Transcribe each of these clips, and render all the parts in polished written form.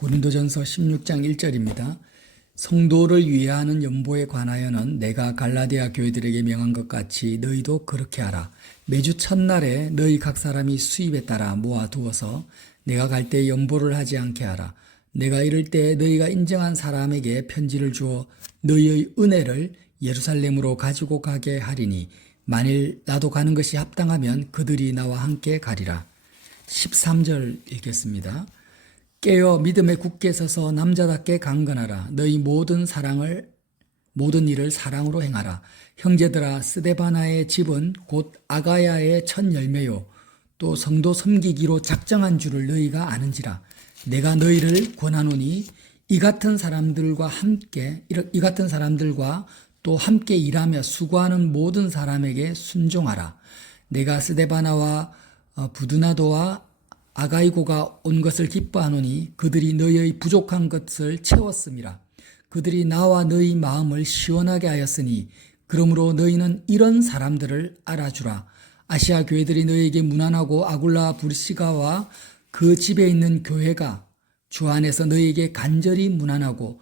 고린도전서 16장 1절입니다. 성도를 위하는 연보에 관하여는 내가 갈라디아 교회들에게 명한 것 같이 너희도 그렇게 하라. 매주 첫날에 너희 각 사람이 수입에 따라 모아두어서 내가 갈 때 연보를 하지 않게 하라. 내가 이럴 때 너희가 인정한 사람에게 편지를 주어 너희의 은혜를 예루살렘으로 가지고 가게 하리니 만일 나도 가는 것이 합당하면 그들이 나와 함께 가리라. 13절 읽겠습니다. 깨어 믿음에 굳게 서서 남자답게 강건하라. 너희 모든 일을 사랑으로 행하라. 형제들아, 스데바나의 집은 곧 아가야의 첫 열매요 또 성도 섬기기로 작정한 줄을 너희가 아는지라. 내가 너희를 권하노니 이 같은 사람들과 또 함께 일하며 수고하는 모든 사람에게 순종하라. 내가 스데바나와 부두나도와 아가이고가 온 것을 기뻐하노니 그들이 너희의 부족한 것을 채웠음이라. 그들이 나와 너희 마음을 시원하게 하였으니 그러므로 너희는 이런 사람들을 알아주라. 아시아 교회들이 너희에게 문안하고 아굴라 브리시가와 그 집에 있는 교회가 주 안에서 너희에게 간절히 문안하고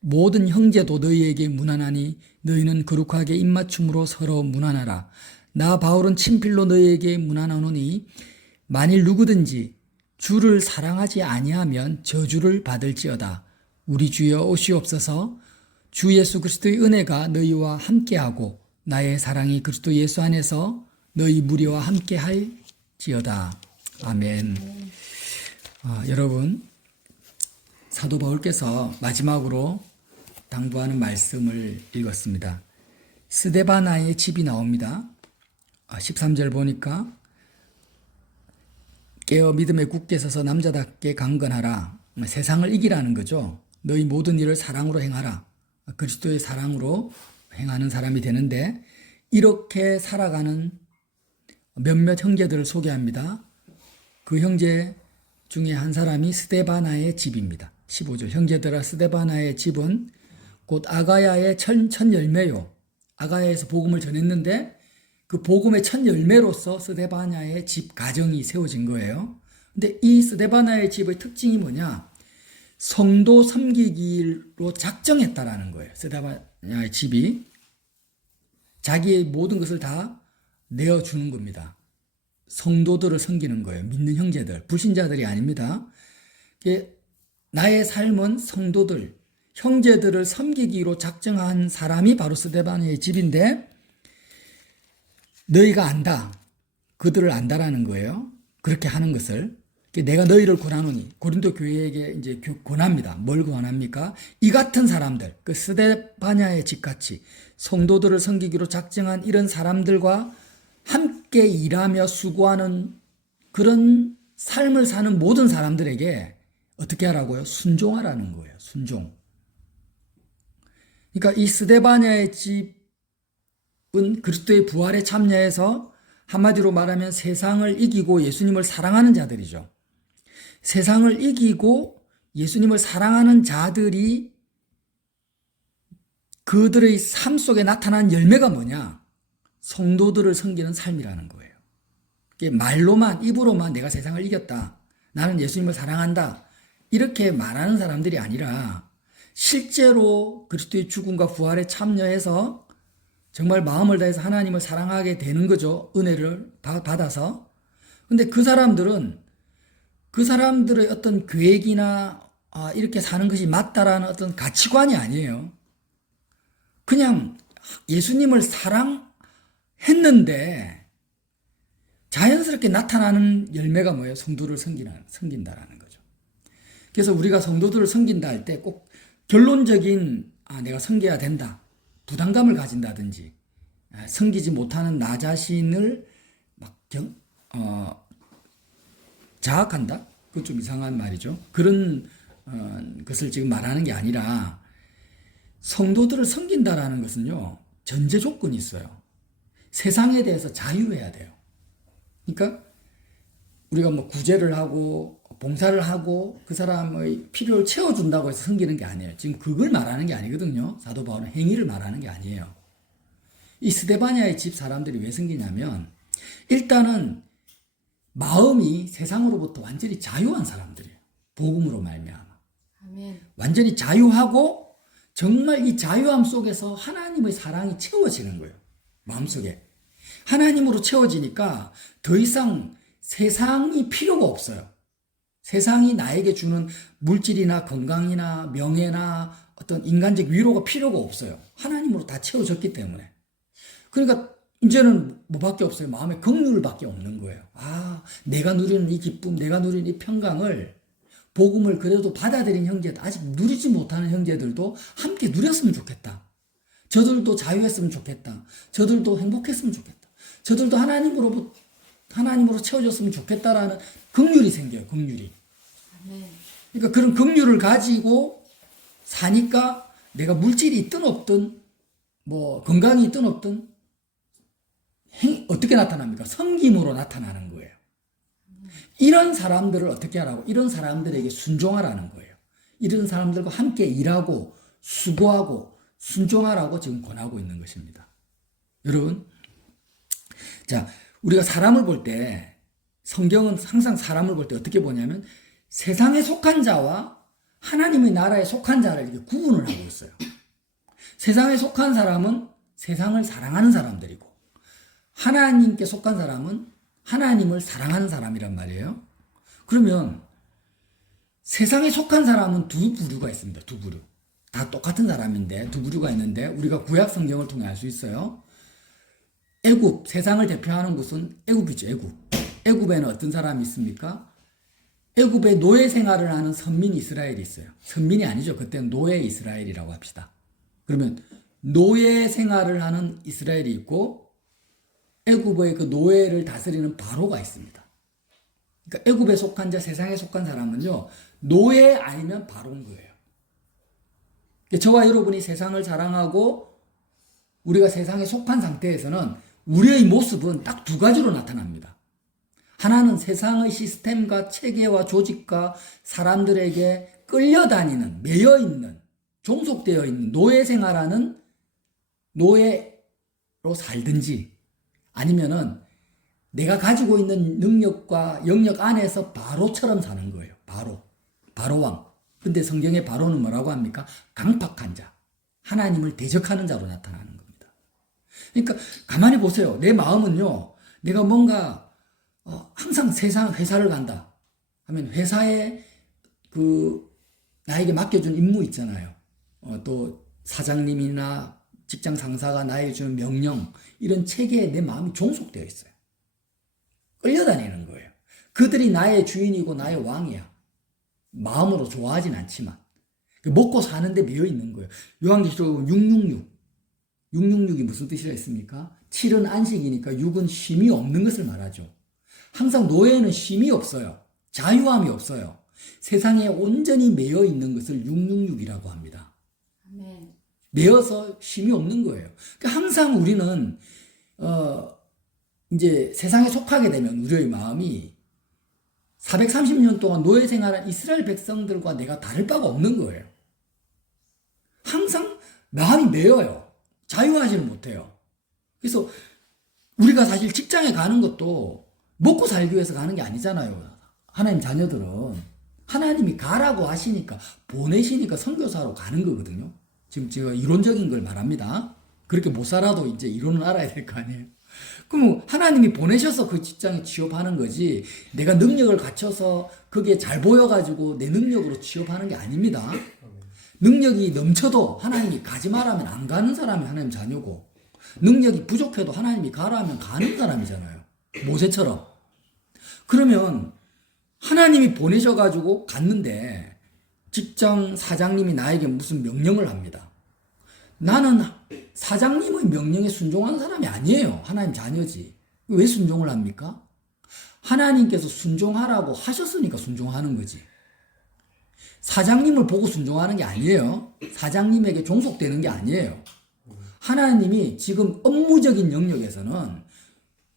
모든 형제도 너희에게 문안하니 너희는 거룩하게 입맞춤으로 서로 문안하라. 나 바울은 친필로 너희에게 문안하노니 만일 누구든지 주를 사랑하지 아니하면 저주를 받을지어다. 우리 주여 오시옵소서. 주 예수 그리스도의 은혜가 너희와 함께하고 나의 사랑이 그리스도 예수 안에서 너희 무리와 함께할지어다. 아멘. 여러분, 사도 바울께서 마지막으로 당부하는 말씀을 읽었습니다. 스데바나의 집이 나옵니다. 13절 보니까 깨어 믿음에 굳게 서서 남자답게 강건하라. 세상을 이기라는 거죠. 너희 모든 일을 사랑으로 행하라. 그리스도의 사랑으로 행하는 사람이 되는데 이렇게 살아가는 몇몇 형제들을 소개합니다. 그 형제 중에 한 사람이 스데바나의 집입니다. 15절 형제들아, 스데바나의 집은 곧 아가야의 첫 열매요. 아가야에서 복음을 전했는데 그 복음의 첫 열매로서 스데바나의 집 가정이 세워진 거예요. 근데 이 스데바나의 집의 특징이 뭐냐? 성도 섬기기로 작정했다라는 거예요. 스데바나의 집이 자기의 모든 것을 다 내어주는 겁니다. 성도들을 섬기는 거예요. 믿는 형제들, 불신자들이 아닙니다. 나의 삶은 성도들, 형제들을 섬기기로 작정한 사람이 바로 스데바나의 집인데 너희가 안다. 그들을 안다라는 거예요. 그렇게 하는 것을. 내가 너희를 권하노니 고린도 교회에게 이제 권합니다. 뭘 권합니까? 이 같은 사람들, 그 스데바냐의 집같이 성도들을 섬기기로 작정한 이런 사람들과 함께 일하며 수고하는 그런 삶을 사는 모든 사람들에게 어떻게 하라고요? 순종하라는 거예요. 순종. 그러니까 이 스데바냐의 집 은 그리스도의 부활에 참여해서 한마디로 말하면 세상을 이기고 예수님을 사랑하는 자들이죠. 세상을 이기고 예수님을 사랑하는 자들이 그들의 삶 속에 나타난 열매가 뭐냐? 성도들을 섬기는 삶이라는 거예요. 말로만, 입으로만 내가 세상을 이겼다. 나는 예수님을 사랑한다. 이렇게 말하는 사람들이 아니라 실제로 그리스도의 죽음과 부활에 참여해서 정말 마음을 다해서 하나님을 사랑하게 되는 거죠. 은혜를 받아서. 근데 그 사람들은 그 사람들의 어떤 계획이나 이렇게 사는 것이 맞다라는 어떤 가치관이 아니에요. 그냥 예수님을 사랑했는데 자연스럽게 나타나는 열매가 뭐예요? 성도를 섬긴다라는 거죠. 그래서 우리가 성도들을 섬긴다 할 때 꼭 결론적인 내가 섬겨야 된다. 부담감을 가진다든지 섬기지 못하는 나 자신을 막 자학한다? 그건 좀 이상한 말이죠. 그런 것을 지금 말하는 게 아니라 성도들을 섬긴다라는 것은요. 전제 조건이 있어요. 세상에 대해서 자유해야 돼요. 그러니까 우리가 뭐 구제를 하고 봉사를 하고 그 사람의 필요를 채워준다고 해서 섬기는 게 아니에요. 지금 그걸 말하는 게 아니거든요. 사도 바울은 행위를 말하는 게 아니에요. 이 스데바냐의 집 사람들이 왜 섬기냐면 일단은 마음이 세상으로부터 완전히 자유한 사람들이에요. 복음으로 말미암아. 아멘. 완전히 자유하고 정말 이 자유함 속에서 하나님의 사랑이 채워지는 거예요. 마음속에. 하나님으로 채워지니까 더 이상 세상이 필요가 없어요. 세상이 나에게 주는 물질이나 건강이나 명예나 어떤 인간적 위로가 필요가 없어요. 하나님으로 다 채워졌기 때문에. 그러니까 이제는 뭐밖에 없어요. 마음에 긍휼밖에 없는 거예요. 아, 내가 누리는 이 기쁨, 내가 누리는 이 평강을, 복음을 그래도 받아들인 형제들, 아직 누리지 못하는 형제들도 함께 누렸으면 좋겠다. 저들도 자유했으면 좋겠다. 저들도 행복했으면 좋겠다. 저들도 하나님으로 채워졌으면 좋겠다라는 긍휼이 생겨요. 긍휼이. 아멘. 그러니까 그런 긍휼을 가지고 사니까 내가 물질이 있든 없든 뭐 건강이 있든 없든 어떻게 나타납니까? 섬김으로 나타나는 거예요. 이런 사람들을 어떻게 하라고? 이런 사람들에게 순종하라는 거예요. 이런 사람들과 함께 일하고 수고하고 순종하라고 지금 권하고 있는 것입니다. 여러분, 자, 우리가 사람을 볼 때, 성경은 항상 사람을 볼 때 어떻게 보냐면 세상에 속한 자와 하나님의 나라에 속한 자를 이렇게 구분을 하고 있어요. 세상에 속한 사람은 세상을 사랑하는 사람들이고, 하나님께 속한 사람은 하나님을 사랑하는 사람이란 말이에요. 그러면 세상에 속한 사람은 두 부류가 있습니다. 두 부류. 다 똑같은 사람인데 두 부류가 있는데 우리가 구약 성경을 통해 알 수 있어요. 애굽, 세상을 대표하는 곳은 애굽이죠. 애굽. 애굽에는 어떤 사람이 있습니까? 애굽에 노예 생활을 하는 선민 이스라엘이 있어요. 선민이 아니죠. 그때는 노예 이스라엘이라고 합시다. 그러면 노예 생활을 하는 이스라엘이 있고 애굽의 그 노예를 다스리는 바로가 있습니다. 그러니까 애굽에 속한 자, 세상에 속한 사람은요, 노예 아니면 바로인 거예요. 저와 여러분이 세상을 사랑하고 우리가 세상에 속한 상태에서는 우리의 모습은 딱 두 가지로 나타납니다. 하나는 세상의 시스템과 체계와 조직과 사람들에게 끌려다니는, 매여있는, 종속되어 있는 노예 생활하는 노예로 살든지 아니면은 내가 가지고 있는 능력과 영역 안에서 바로처럼 사는 거예요. 바로왕. 근데 성경의 바로는 뭐라고 합니까? 강팍한 자. 하나님을 대적하는 자로 나타나는 겁니다. 그러니까 가만히 보세요. 내 마음은요. 내가 뭔가 항상 회사를 간다 하면 회사에 나에게 맡겨준 임무 있잖아요. 또 사장님이나 직장 상사가 나에게 주는 명령, 이런 체계에 내 마음이 종속되어 있어요. 끌려다니는 거예요. 그들이 나의 주인이고 나의 왕이야. 마음으로 좋아하진 않지만 먹고 사는데 매여 있는 거예요. 요한계시록 666. 666이 무슨 뜻이라 했습니까? 7은 안식이니까 6은 쉼이 없는 것을 말하죠. 항상 노예는 쉼이 없어요. 자유함이 없어요. 세상에 온전히 매여 있는 것을 666이라고 합니다. 아멘. 매여서 쉼이 없는 거예요. 그러니까 항상 우리는 이제 세상에 속하게 되면 우리의 마음이 430년 동안 노예 생활한 이스라엘 백성들과 내가 다를 바가 없는 거예요. 항상 마음이 매여요. 자유하지는 못해요. 그래서 우리가 사실 직장에 가는 것도 먹고 살기 위해서 가는 게 아니잖아요. 하나님 자녀들은 하나님이 가라고 하시니까, 보내시니까 선교사로 가는 거거든요. 지금 제가 이론적인 걸 말합니다. 그렇게 못 살아도 이제 이론은 알아야 될 거 아니에요. 그럼 하나님이 보내셔서 그 직장에 취업하는 거지, 내가 능력을 갖춰서 그게 잘 보여가지고 내 능력으로 취업하는 게 아닙니다. 능력이 넘쳐도 하나님이 가지 말라면 안 가는 사람이 하나님 자녀고, 능력이 부족해도 하나님이 가라면 가는 사람이잖아요. 모세처럼. 그러면 하나님이 보내셔가지고 갔는데 직장 사장님이 나에게 무슨 명령을 합니다. 나는 사장님의 명령에 순종하는 사람이 아니에요. 하나님 자녀지. 왜 순종을 합니까? 하나님께서 순종하라고 하셨으니까 순종하는 거지. 사장님을 보고 순종하는 게 아니에요. 사장님에게 종속되는 게 아니에요. 하나님이 지금 업무적인 영역에서는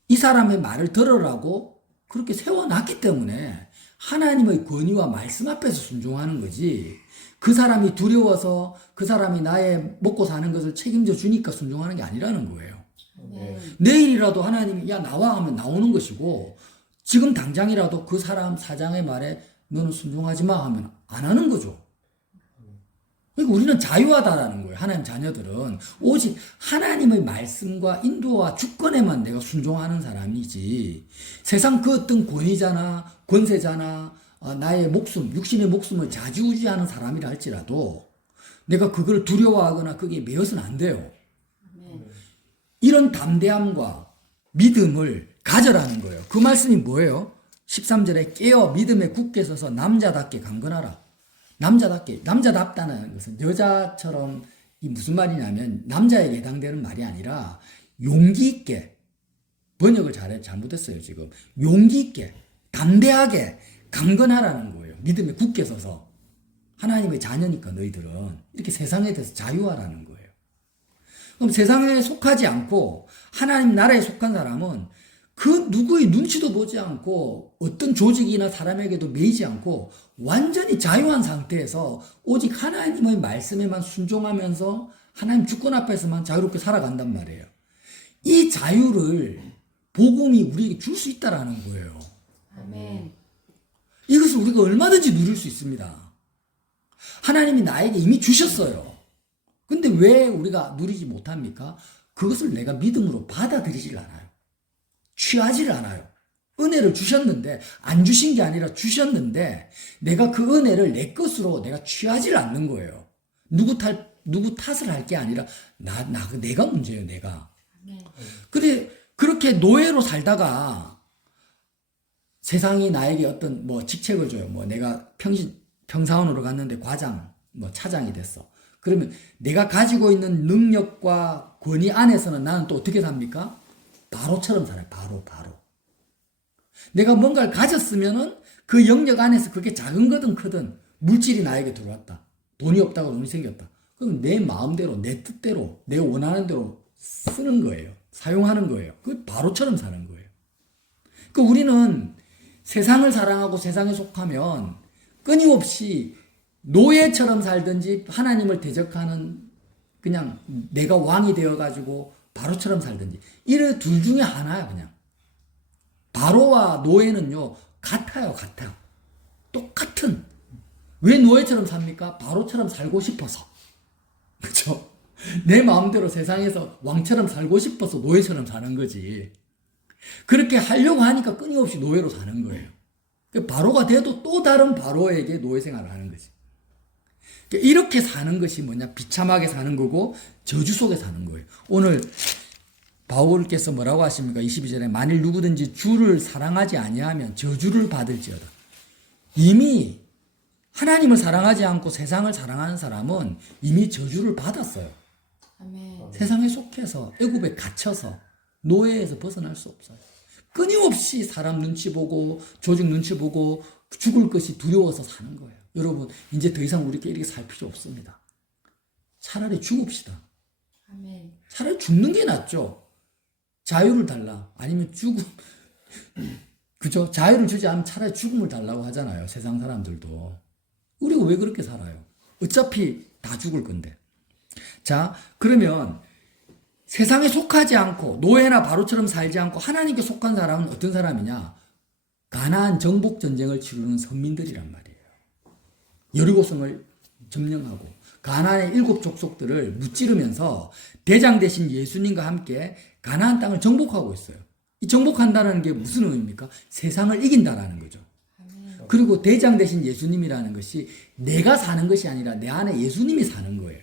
이 사람의 말을 들으라고 그렇게 세워놨기 때문에 하나님의 권위와 말씀 앞에서 순종하는 거지, 그 사람이 두려워서 그 사람이 나의 먹고 사는 것을 책임져 주니까 순종하는 게 아니라는 거예요. 내일이라도 하나님이 야 나와 하면 나오는 것이고, 지금 당장이라도 그 사람 사장의 말에 너는 순종하지 마 하면 안 하는 거죠. 그러니까 우리는 자유하다라는 거예요. 하나님 자녀들은 오직 하나님의 말씀과 인도와 주권에만 내가 순종하는 사람이지, 세상 그 어떤 권위자나 권세자나 나의 목숨, 육신의 목숨을 좌지우지하는 사람이라 할지라도 내가 그걸 두려워하거나 거기에 매여서는 안 돼요. 이런 담대함과 믿음을 가져라는 거예요. 그 말씀이 뭐예요? 13절에 깨어 믿음에 굳게 서서 남자답게 강건하라. 남자답다는 것은 여자처럼, 이 무슨 말이냐면 남자에게 해당되는 말이 아니라 용기 있게, 번역을 잘못했어요 지금. 용기 있게 담대하게 강건하라는 거예요. 믿음에 굳게 서서. 하나님의 자녀니까 너희들은 이렇게 세상에 대해서 자유하라는 거예요. 그럼 세상에 속하지 않고 하나님 나라에 속한 사람은 그 누구의 눈치도 보지 않고 어떤 조직이나 사람에게도 매이지 않고 완전히 자유한 상태에서 오직 하나님의 말씀에만 순종하면서 하나님 주권 앞에서만 자유롭게 살아간단 말이에요. 이 자유를 복음이 우리에게 줄 수 있다라는 거예요. 아멘. 이것을 우리가 얼마든지 누릴 수 있습니다. 하나님이 나에게 이미 주셨어요. 근데 왜 우리가 누리지 못합니까? 그것을 내가 믿음으로 받아들이질 않아요. 취하지를 않아요. 은혜를 주셨는데, 안 주신 게 아니라 주셨는데 내가 그 은혜를 내 것으로 내가 취하지를 않는 거예요. 누구 탓을 할 게 아니라 내가 문제예요. 내가. 그래, 그렇게 노예로 살다가 세상이 나에게 어떤 직책을 줘요. 내가 평사원으로 갔는데 과장, 차장이 됐어. 그러면 내가 가지고 있는 능력과 권위 안에서는 나는 또 어떻게 삽니까? 바로처럼 살아요. 바로. 내가 뭔가를 가졌으면은 그 영역 안에서 그게 작은 거든 크든 물질이 나에게 들어왔다. 돈이 없다고 돈이 생겼다. 그럼 내 마음대로, 내 뜻대로, 내 원하는 대로 쓰는 거예요. 사용하는 거예요. 그 바로처럼 사는 거예요. 그 우리는 세상을 사랑하고 세상에 속하면 끊임없이 노예처럼 살든지 하나님을 대적하는, 그냥 내가 왕이 되어가지고 바로처럼 살든지, 이래 둘 중에 하나야. 그냥 바로와 노예는요 같아요. 똑같은. 왜 노예처럼 삽니까? 바로처럼 살고 싶어서. 그렇죠? 내 마음대로 세상에서 왕처럼 살고 싶어서 노예처럼 사는 거지. 그렇게 하려고 하니까 끊임없이 노예로 사는 거예요. 바로가 돼도 또 다른 바로에게 노예 생활을 하는 거지. 이렇게 사는 것이 뭐냐? 비참하게 사는 거고 저주 속에 사는 거예요. 오늘 바울께서 뭐라고 하십니까? 22절에 만일 누구든지 주를 사랑하지 아니하면 저주를 받을지어다. 이미 하나님을 사랑하지 않고 세상을 사랑하는 사람은 이미 저주를 받았어요. 아멘. 세상에 속해서 애굽에 갇혀서 노예에서 벗어날 수 없어요. 끊임없이 사람 눈치 보고 조직 눈치 보고 죽을 것이 두려워서 사는 거예요. 여러분, 이제 더 이상 우리가 이렇게 살 필요 없습니다. 차라리 죽읍시다. 아멘. 차라리 죽는 게 낫죠. 자유를 달라. 아니면 그죠? 자유를 주지 않으면 차라리 죽음을 달라고 하잖아요. 세상 사람들도. 우리가 왜 그렇게 살아요? 어차피 다 죽을 건데. 자, 그러면 세상에 속하지 않고 노예나 바로처럼 살지 않고 하나님께 속한 사람은 어떤 사람이냐? 가나안 정복 전쟁을 치르는 선민들이란 말이에요. 여리고성을 점령하고 가나안의 7 족속들을 무찌르면서 대장 되신 예수님과 함께 가나안 땅을 정복하고 있어요. 이 정복한다는 게 무슨 의미입니까? 세상을 이긴다라는 거죠. 그리고 대장 되신 예수님이라는 것이 내가 사는 것이 아니라 내 안에 예수님이 사는 거예요.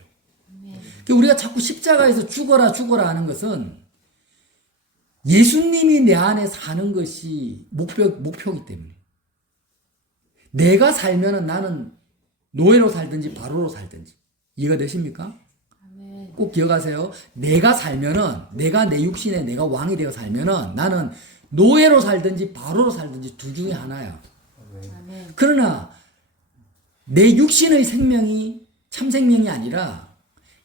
우리가 자꾸 십자가에서 죽어라 하는 것은 예수님이 내 안에 사는 것이 목표이기 때문에. 내가 살면은 나는 노예로 살든지 바로로 살든지. 이해가 되십니까? 아멘. 꼭 기억하세요. 내가 살면은, 내가 내 육신에 내가 왕이 되어 살면은 나는 노예로 살든지 바로로 살든지 둘 중에 하나야. 아멘. 그러나 내 육신의 생명이 참 생명이 아니라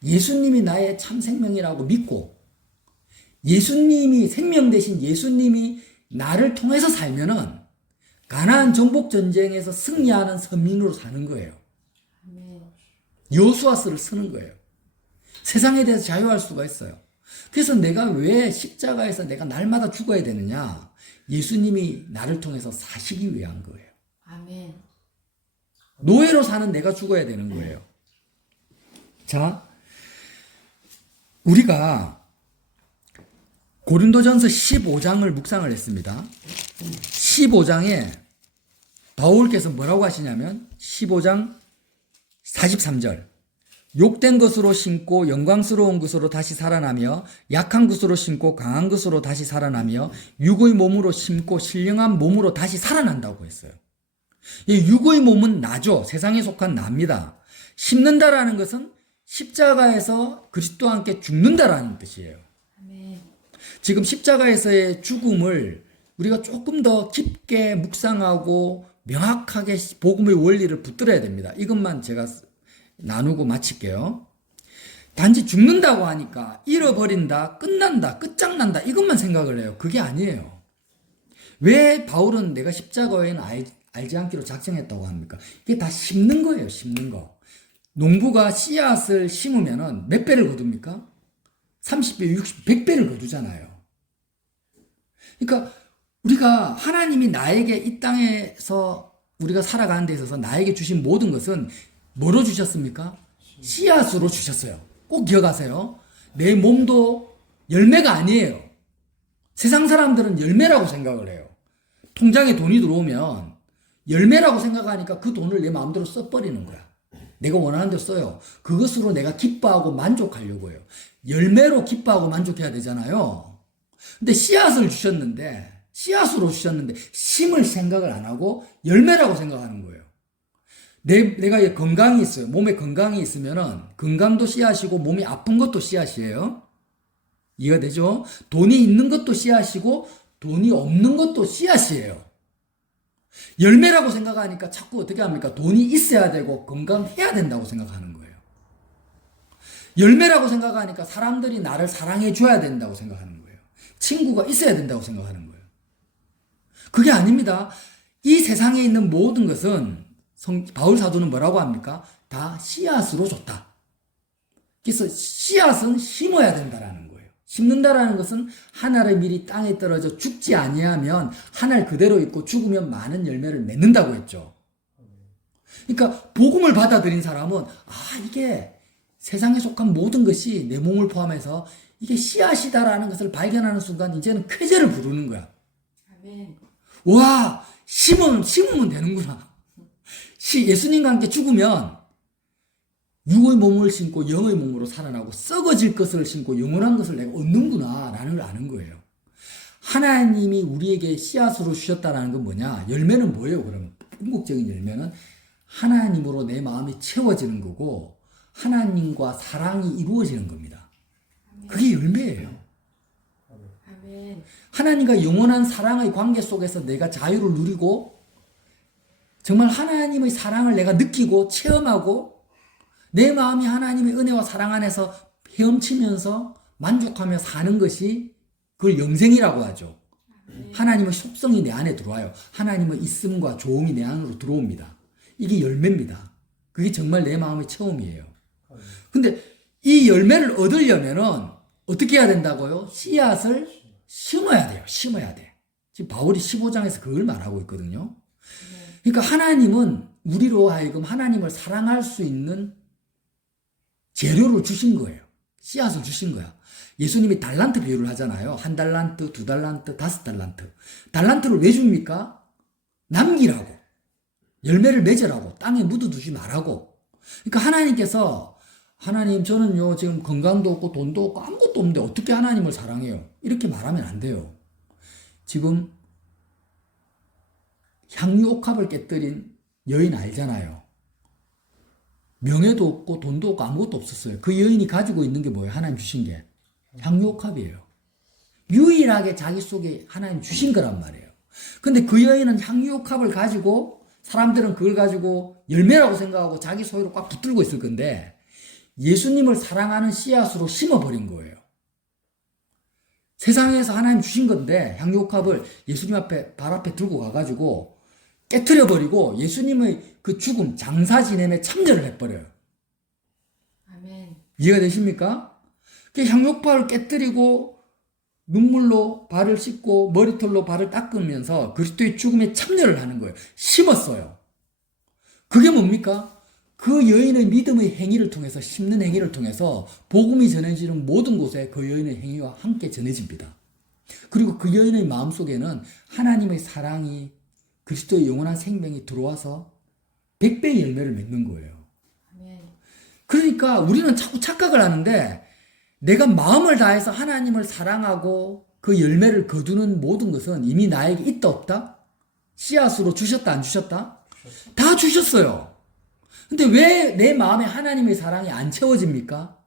예수님이 나의 참 생명이라고 믿고 예수님이 생명 대신 예수님이 나를 통해서 살면은 가나안 정복 전쟁에서 승리하는 선민으로 사는 거예요. 여호수아서를 쓰는 거예요. 세상에 대해서 자유할 수가 있어요. 그래서 내가 왜 십자가에서 내가 날마다 죽어야 되느냐? 예수님이 나를 통해서 사시기 위한 거예요. 아멘. 노예로 사는 내가 죽어야 되는 거예요. 자, 우리가 고린도전서 15장을 묵상을 했습니다. 15장에 바울께서 뭐라고 하시냐면 15장 43절 욕된 것으로 심고 영광스러운 것으로 다시 살아나며 약한 것으로 심고 강한 것으로 다시 살아나며 육의 몸으로 심고 신령한 몸으로 다시 살아난다고 했어요. 이 육의 몸은 나죠. 세상에 속한 나입니다. 심는다라는 것은 십자가에서 그리스도와 함께 죽는다라는 뜻이에요. 아멘. 지금 십자가에서의 죽음을 우리가 조금 더 깊게 묵상하고 명확하게 복음의 원리를 붙들어야 됩니다. 이것만 제가 나누고 마칠게요. 단지 죽는다고 하니까 잃어버린다, 끝난다, 끝장난다 이것만 생각을 해요. 그게 아니에요. 왜 바울은 내가 십자가에는 알지 않기로 작정했다고 합니까? 이게 다 심는 거예요. 심는 거. 농부가 씨앗을 심으면 몇 배를 거둡니까? 30배, 60배, 100배를 거두잖아요. 그러니까 우리가 하나님이 나에게 이 땅에서 우리가 살아가는 데 있어서 나에게 주신 모든 것은 뭐로 주셨습니까? 씨앗으로 주셨어요. 꼭 기억하세요. 내 몸도 열매가 아니에요. 세상 사람들은 열매라고 생각을 해요. 통장에 돈이 들어오면 열매라고 생각하니까 그 돈을 내 마음대로 써버리는 거야. 내가 원하는 대로 써요. 그것으로 내가 기뻐하고 만족하려고 해요. 열매로 기뻐하고 만족해야 되잖아요. 근데 씨앗을 주셨는데 씨앗으로 주셨는데 심을 생각을 안 하고 열매라고 생각하는 거예요. 내가 건강이 있어요. 몸에 건강이 있으면은 건강도 씨앗이고 몸이 아픈 것도 씨앗이에요. 이해가 되죠? 돈이 있는 것도 씨앗이고 돈이 없는 것도 씨앗이에요. 열매라고 생각하니까 자꾸 어떻게 합니까? 돈이 있어야 되고 건강해야 된다고 생각하는 거예요. 열매라고 생각하니까 사람들이 나를 사랑해 줘야 된다고 생각하는 거예요. 친구가 있어야 된다고 생각하는 거예요. 그게 아닙니다. 이 세상에 있는 모든 것은 바울 사도는 뭐라고 합니까? 다 씨앗으로 줬다. 그래서 씨앗은 심어야 된다라는 거예요. 심는다라는 것은 한 알의 밀이 땅에 떨어져 죽지 아니하면 한 알 그대로 있고 죽으면 많은 열매를 맺는다고 했죠. 그러니까 복음을 받아들인 사람은 이게 세상에 속한 모든 것이 내 몸을 포함해서 이게 씨앗이다라는 것을 발견하는 순간 이제는 쾌재를 부르는 거야. 아멘. 와, 심으면 되는구나. 예수님과 함께 죽으면 육의 몸을 심고 영의 몸으로 살아나고 썩어질 것을 심고 영원한 것을 내가 얻는구나 라는 걸 아는 거예요. 하나님이 우리에게 씨앗으로 주셨다는 건 뭐냐? 열매는 뭐예요? 그러면 궁극적인 열매는 하나님으로 내 마음이 채워지는 거고 하나님과 사랑이 이루어지는 겁니다. 그게 열매예요. 아멘. 하나님과 영원한 사랑의 관계 속에서 내가 자유를 누리고 정말 하나님의 사랑을 내가 느끼고 체험하고 내 마음이 하나님의 은혜와 사랑 안에서 헤엄치면서 만족하며 사는 것이 그걸 영생이라고 하죠. 하나님의 속성이 내 안에 들어와요. 하나님의 있음과 좋음이 내 안으로 들어옵니다. 이게 열매입니다. 그게 정말 내 마음의 체험이에요. 근데 이 열매를 얻으려면은 어떻게 해야 된다고요? 씨앗을 심어야 돼요. 심어야 돼. 지금 바울이 15장에서 그걸 말하고 있거든요. 그러니까 하나님은 우리로 하여금 하나님을 사랑할 수 있는 재료를 주신 거예요. 씨앗을 주신 거야. 예수님이 달란트 비유를 하잖아요. 1달란트, 2달란트, 5달란트. 달란트를 왜 줍니까? 남기라고. 열매를 맺으라고. 땅에 묻어두지 말라고. 그러니까 하나님께서 하나님 저는요 지금 건강도 없고 돈도 없고 아무것도 없는데 어떻게 하나님을 사랑해요? 이렇게 말하면 안 돼요. 지금 향유옥합을 깨뜨린 여인 알잖아요. 명예도 없고 돈도 없고 아무것도 없었어요. 그 여인이 가지고 있는 게 뭐예요? 하나님 주신 게 향유옥합이에요. 유일하게 자기 속에 하나님 주신 거란 말이에요. 근데 그 여인은 향유옥합을 가지고 사람들은 그걸 가지고 열매라고 생각하고 자기 소유로 꽉 붙들고 있을 건데 예수님을 사랑하는 씨앗으로 심어버린 거예요. 세상에서 하나님 주신 건데 향유옥합을 예수님 앞에 발 앞에 들고 가가지고 깨트려버리고 예수님의 그 죽음 장사 지냄에 참여를 해버려요. 아멘. 이해가 되십니까? 그 향유옥합을 깨뜨리고 눈물로 발을 씻고 머리털로 발을 닦으면서 그리스도의 죽음에 참여를 하는 거예요. 심었어요. 그게 뭡니까? 그 여인의 믿음의 행위를 통해서 심는 행위를 통해서 복음이 전해지는 모든 곳에 그 여인의 행위와 함께 전해집니다. 그리고 그 여인의 마음속에는 하나님의 사랑이 그리스도의 영원한 생명이 들어와서 100배의 열매를 맺는 거예요. 아멘. 그러니까 우리는 자꾸 착각을 하는데 내가 마음을 다해서 하나님을 사랑하고 그 열매를 거두는 모든 것은 이미 나에게 있다 없다? 씨앗으로 주셨다 안 주셨다? 다 주셨어요. 근데 왜 내 마음에 하나님의 사랑이 안 채워집니까?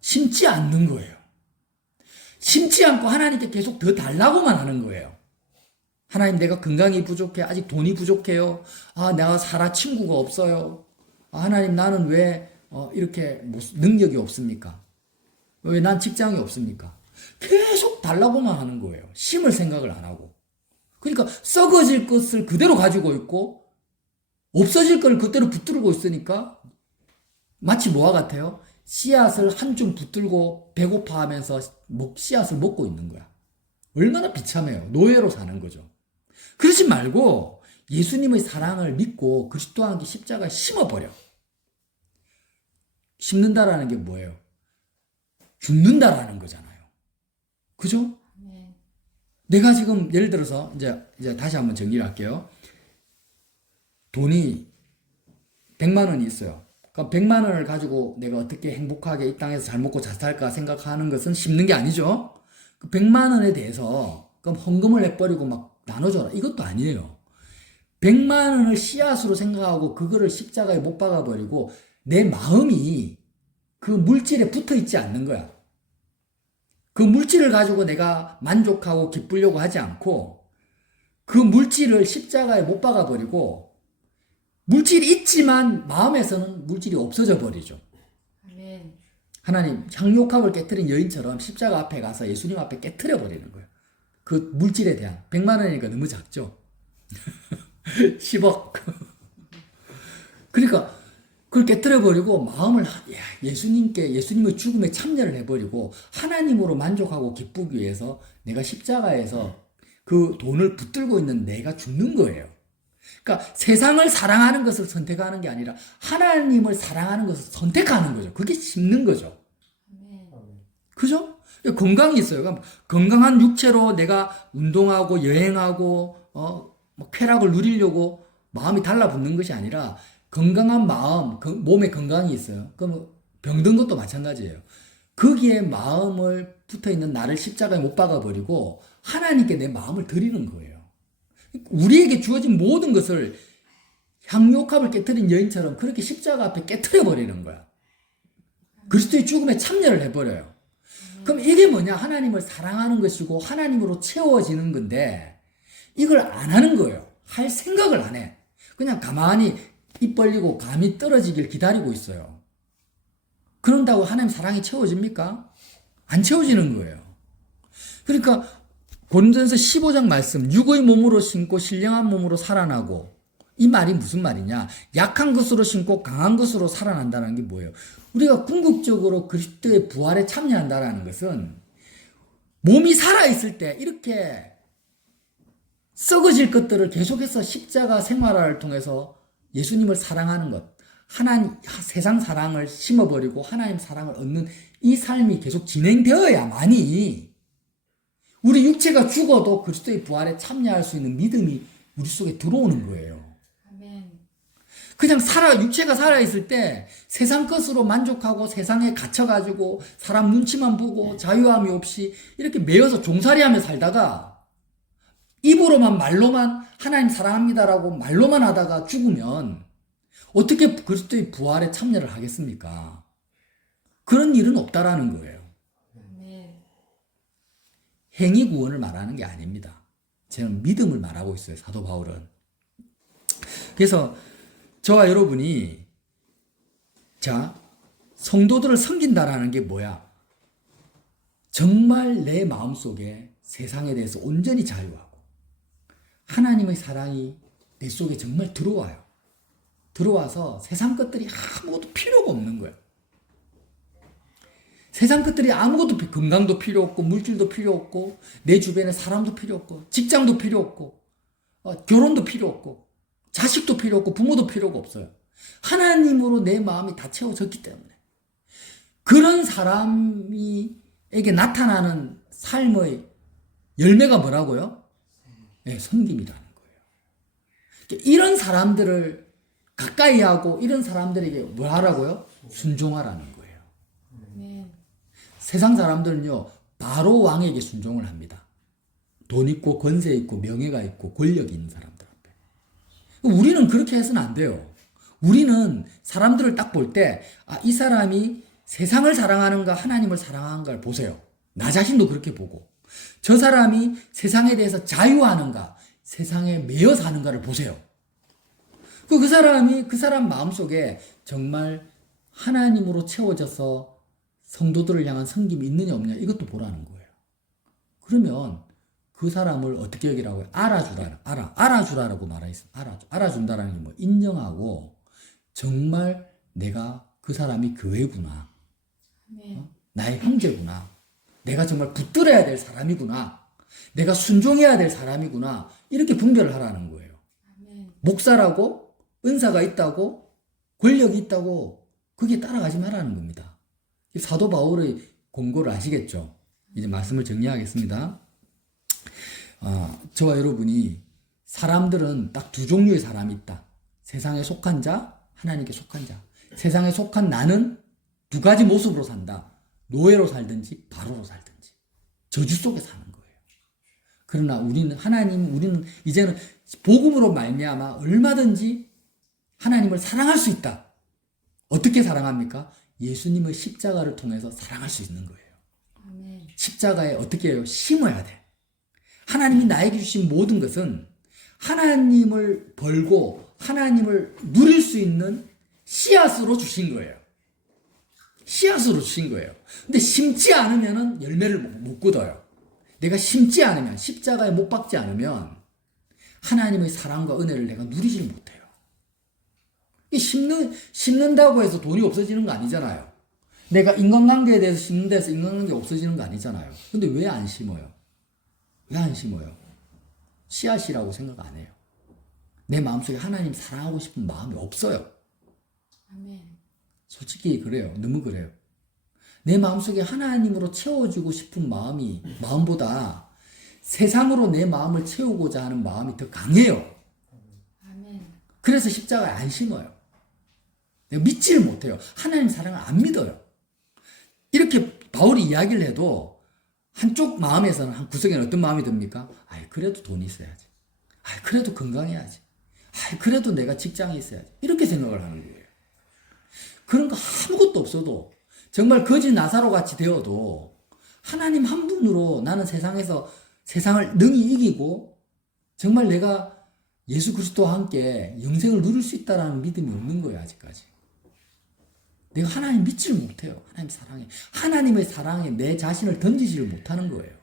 심지 않는 거예요. 심지 않고 하나님께 계속 더 달라고만 하는 거예요. 하나님, 내가 건강이 부족해. 아직 돈이 부족해요. 내가 친구가 없어요. 하나님, 나는 왜 이렇게 능력이 없습니까? 왜 난 직장이 없습니까? 계속 달라고만 하는 거예요. 심을 생각을 안 하고. 그러니까 썩어질 것을 그대로 가지고 있고 없어질 걸 그대로 붙들고 있으니까 마치 뭐와 같아요? 씨앗을 한 줌 붙들고 배고파하면서 씨앗을 먹고 있는 거야. 얼마나 비참해요. 노예로 사는 거죠. 그러지 말고 예수님의 사랑을 믿고 그리스도와 함께 십자가에 심어버려. 심는다라는 게 뭐예요? 죽는다라는 거잖아요. 그죠? 아멘. 내가 지금 예를 들어서 이제 다시 한번 정리를 할게요. 돈이 100만 원이 있어요. 그럼 100만 원을 가지고 내가 어떻게 행복하게 이 땅에서 잘 먹고 잘 살까 생각하는 것은 심는 게 아니죠. 그 100만 원에 대해서 그럼 헌금을 해버리고 막 나눠줘라. 이것도 아니에요. 100만 원을 씨앗으로 생각하고 그거를 십자가에 못 박아버리고 내 마음이 그 물질에 붙어 있지 않는 거야. 그 물질을 가지고 내가 만족하고 기쁘려고 하지 않고 그 물질을 십자가에 못 박아버리고 물질이 있지만 마음에서는 물질이 없어져 버리죠. 아멘. 하나님, 향료값을 깨트린 여인처럼 십자가 앞에 가서 예수님 앞에 깨트려 버리는 거예요. 그 물질에 대한 100만 원이니까 너무 작죠. 10억. 그러니까 그걸 깨트려 버리고 마음을 예수님의 죽음에 참여를 해버리고 하나님으로 만족하고 기쁘기 위해서 내가 십자가에서 그 돈을 붙들고 있는 내가 죽는 거예요. 그러니까 세상을 사랑하는 것을 선택하는 게 아니라 하나님을 사랑하는 것을 선택하는 거죠. 그게 심는 거죠. 아멘. 그죠? 건강이 있어요. 그러니까 건강한 육체로 내가 운동하고 여행하고 쾌락을 누리려고 마음이 달라붙는 것이 아니라 건강한 마음, 몸에 건강이 있어요. 그럼 병든 것도 마찬가지예요. 거기에 마음을 붙어있는 나를 십자가에 못 박아버리고 하나님께 내 마음을 드리는 거예요. 우리에게 주어진 모든 것을 향료값을 깨트린 여인처럼 그렇게 십자가 앞에 깨트려 버리는 거야. 그리스도의 죽음에 참여를 해버려요. 그럼 이게 뭐냐? 하나님을 사랑하는 것이고 하나님으로 채워지는 건데 이걸 안 하는 거예요. 할 생각을 안 해. 그냥 가만히 입 벌리고 감이 떨어지길 기다리고 있어요. 그런다고 하나님 사랑이 채워집니까? 안 채워지는 거예요. 그러니까 고린도전서 15장 말씀, 육의 몸으로 신고 신령한 몸으로 살아나고, 이 말이 무슨 말이냐? 약한 것으로 신고 강한 것으로 살아난다는 게 뭐예요? 우리가 궁극적으로 그리스도의 부활에 참여한다는 것은 몸이 살아있을 때 이렇게 썩어질 것들을 계속해서 십자가 생활을 통해서 예수님을 사랑하는 것, 세상 사랑을 심어버리고 하나님 사랑을 얻는 이 삶이 계속 진행되어야만이 우리 육체가 죽어도 그리스도의 부활에 참여할 수 있는 믿음이 우리 속에 들어오는 거예요. 아멘. 그냥 육체가 살아있을 때 세상 것으로 만족하고 세상에 갇혀가지고 사람 눈치만 보고 자유함이 없이 이렇게 매여서 종살이하며 살다가 입으로만 말로만 하나님 사랑합니다라고 말로만 하다가 죽으면 어떻게 그리스도의 부활에 참여를 하겠습니까? 그런 일은 없다라는 거예요. 아멘. 행위 구원을 말하는 게 아닙니다. 저는 믿음을 말하고 있어요, 사도 바울은. 그래서 저와 여러분이 성도들을 섬긴다라는 게 뭐야? 정말 내 마음속에 세상에 대해서 온전히 자유하고 하나님의 사랑이 내 속에 정말 들어와서 세상 것들이 아무것도 필요가 없는 거예요. 세상 것들이 아무것도 건강도 필요 없고 물질도 필요 없고 내 주변에 사람도 필요 없고 직장도 필요 없고 결혼도 필요 없고 자식도 필요 없고 부모도 필요가 없어요. 하나님으로 내 마음이 다 채워졌기 때문에. 그런 사람에게 나타나는 삶의 열매가 뭐라고요? 네, 섬김이라는 거예요. 이런 사람들을 가까이 하고 이런 사람들에게 뭐 하라고요? 순종하라는 거예요. 아멘. 세상 사람들은요, 바로 왕에게 순종을 합니다. 돈 있고 권세 있고 명예가 있고 권력이 있는 사람들한테. 우리는 그렇게 해서는 안 돼요. 우리는 사람들을 딱 볼 때, 아, 이 사람이 세상을 사랑하는가 하나님을 사랑하는가를 보세요. 나 자신도 그렇게 보고, 저 사람이 세상에 대해서 자유하는가 세상에 매여 사는가를 보세요. 그 사람이 그 사람 마음속에 정말 하나님으로 채워져서 성도들을 향한 섬김이 있느냐 없느냐 이것도 보라는 거예요. 그러면 그 사람을 어떻게 여기라고요? 알아주라라고 말하겠습니다. 알아준다라는 게 뭐 인정하고 정말 내가 그 사람이 교회구나. 아멘. 나의 형제구나. 내가 정말 붙들어야 될 사람이구나. 내가 순종해야 될 사람이구나. 이렇게 분별을 하라는 거예요. 아멘. 목사라고 은사가 있다고 권력이 있다고 거기에 따라가지 말라는 겁니다. 사도 바울의 공고를 아시겠죠? 이제 말씀을 정리하겠습니다. 저와 여러분이 사람들은 딱 두 종류의 사람이 있다. 세상에 속한 자, 하나님께 속한 자. 세상에 속한 나는 두 가지 모습으로 산다. 노예로 살든지 바로로 살든지. 저주 속에 사는 거예요. 그러나 우리는 이제는 복음으로 말미암아 얼마든지 하나님을 사랑할 수 있다. 어떻게 사랑합니까? 예수님의 십자가를 통해서 사랑할 수 있는 거예요. 아멘. 십자가에 어떻게 해요? 심어야 돼. 하나님이 나에게 주신 모든 것은 하나님을 벌고 하나님을 누릴 수 있는 씨앗으로 주신 거예요. 씨앗으로 주신 거예요. 근데 심지 않으면 열매를 못 거둬요. 내가 심지 않으면, 십자가에 못 박지 않으면 하나님의 사랑과 은혜를 내가 누리질 못해요. 심는다고 해서 돈이 없어지는 거 아니잖아요. 내가 인간관계에 대해서 심는 데서 인간관계가 없어지는 거 아니잖아요. 근데 왜 안 심어요? 왜 안 심어요? 씨앗이라고 생각 안 해요. 내 마음속에 하나님 사랑하고 싶은 마음이 없어요. 아멘. 솔직히 그래요. 너무 그래요. 내 마음속에 하나님으로 채워주고 싶은 마음보다 세상으로 내 마음을 채우고자 하는 마음이 더 강해요. 아멘. 그래서 십자가에 안 심어요. 내가 믿지를 못해요. 하나님 사랑을 안 믿어요. 이렇게 바울이 이야기를 해도 한쪽 마음에서는 한 구석에는 어떤 마음이 듭니까? 아이, 그래도 돈이 있어야지. 아이, 그래도 건강해야지. 아이, 그래도 내가 직장이 있어야지. 이렇게 생각을 하는 거예요. 그런 거 아무것도 없어도 정말 거지 나사로 같이 되어도 하나님 한 분으로 나는 세상을 능히 이기고 정말 내가 예수 그리스도와 함께 영생을 누릴 수 있다라는 믿음이 없는 거예요, 아직까지. 내가 하나님 믿지를 못해요. 하나님 사랑에. 하나님의 사랑에 내 자신을 던지지를 못하는 거예요.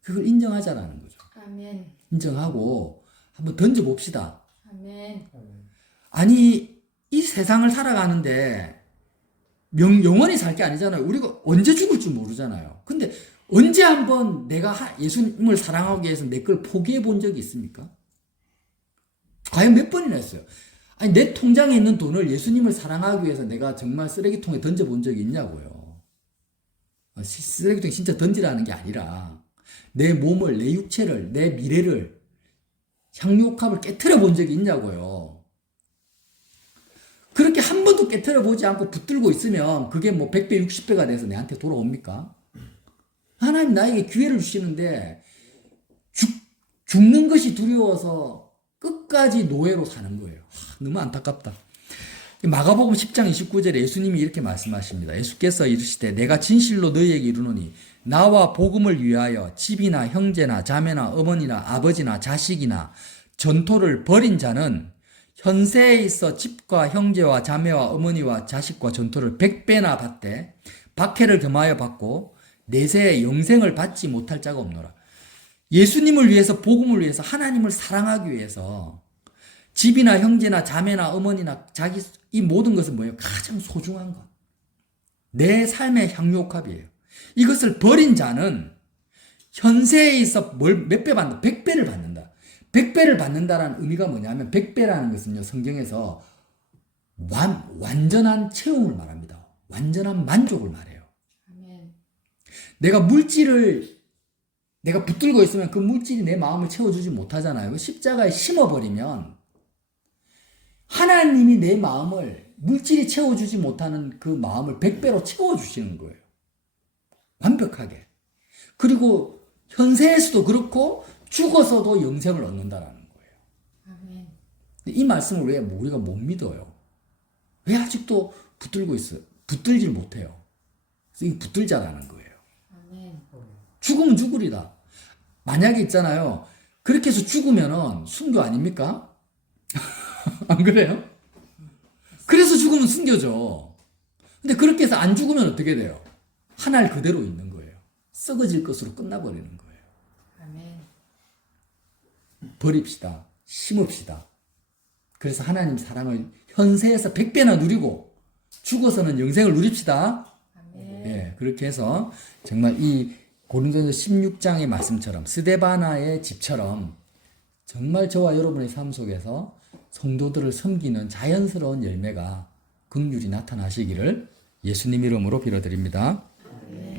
그걸 인정하자라는 거죠. 아멘. 인정하고 한번 던져봅시다. 아멘. 아니, 이 세상을 살아가는데 영원히 살 게 아니잖아요. 우리가 언제 죽을 줄 모르잖아요. 근데 언제 한번 내가 예수님을 사랑하기 위해서 내 걸 포기해 본 적이 있습니까? 과연 몇 번이나 했어요? 아니, 내 통장에 있는 돈을 예수님을 사랑하기 위해서 내가 정말 쓰레기통에 던져본 적이 있냐고요. 쓰레기통에 진짜 던지라는 게 아니라 내 몸을, 내 육체를, 내 미래를, 향유옥합을 깨트려 본 적이 있냐고요. 그렇게 한 번도 깨트려 보지 않고 붙들고 있으면 그게 뭐 100배, 60배가 돼서 내한테 돌아옵니까? 하나님 나에게 기회를 주시는데 죽는 것이 두려워서 끝까지 노예로 사는 거예요. 너무 안타깝다. 마가복음 10장 29절에 예수님이 이렇게 말씀하십니다. 예수께서 이르시되 내가 진실로 너희에게 이르노니 나와 복음을 위하여 집이나 형제나 자매나 어머니나 아버지나 자식이나 전토를 벌인 자는 현세에 있어 집과 형제와 자매와 어머니와 자식과 전토를 100배나 받되 박해를 금하여 받고 내세에 영생을 받지 못할 자가 없노라. 예수님을 위해서, 복음을 위해서, 하나님을 사랑하기 위해서 집이나 형제나 자매나 어머니나 자기, 이 모든 것은 뭐예요? 가장 소중한 것. 내 삶의 향유옥합이에요. 이것을 버린 자는 현세에 있어 몇 배 받는다? 100배를 받는다. 100배를 받는다라는 의미가 뭐냐면 100배라는 것은요. 성경에서 완전한 체험을 말합니다. 완전한 만족을 말해요. 아멘. 내가 붙들고 있으면 그 물질이 내 마음을 채워주지 못하잖아요. 십자가에 심어버리면 하나님이 내 마음을 물질이 채워주지 못하는 그 마음을 100배로 채워주시는 거예요. 완벽하게. 그리고 현세에서도 그렇고 죽어서도 영생을 얻는다라는 거예요. 아멘. 이 말씀을 왜 우리가 못 믿어요? 왜 아직도 붙들고 있어요? 붙들질 못해요. 그래서 이 붙들자라는 거예요. 아멘. 죽으면 죽으리다. 만약에 있잖아요. 그렇게 해서 죽으면은 순교 아닙니까? 안 그래요? 그래서 죽으면 순교죠. 근데 그렇게 해서 안 죽으면 어떻게 돼요? 하늘 그대로 있는 거예요. 썩어질 것으로 끝나버리는 거예요. 아멘. 버립시다. 심읍시다. 그래서 하나님 사랑을 현세에서 100배나 누리고 죽어서는 영생을 누립시다. 아멘. 예, 그렇게 해서 정말 이 고린도전서 16장의 말씀처럼 스데바나의 집처럼 정말 저와 여러분의 삶 속에서 성도들을 섬기는 자연스러운 열매가 긍휼히 나타나시기를 예수님 이름으로 빌어드립니다. 아멘.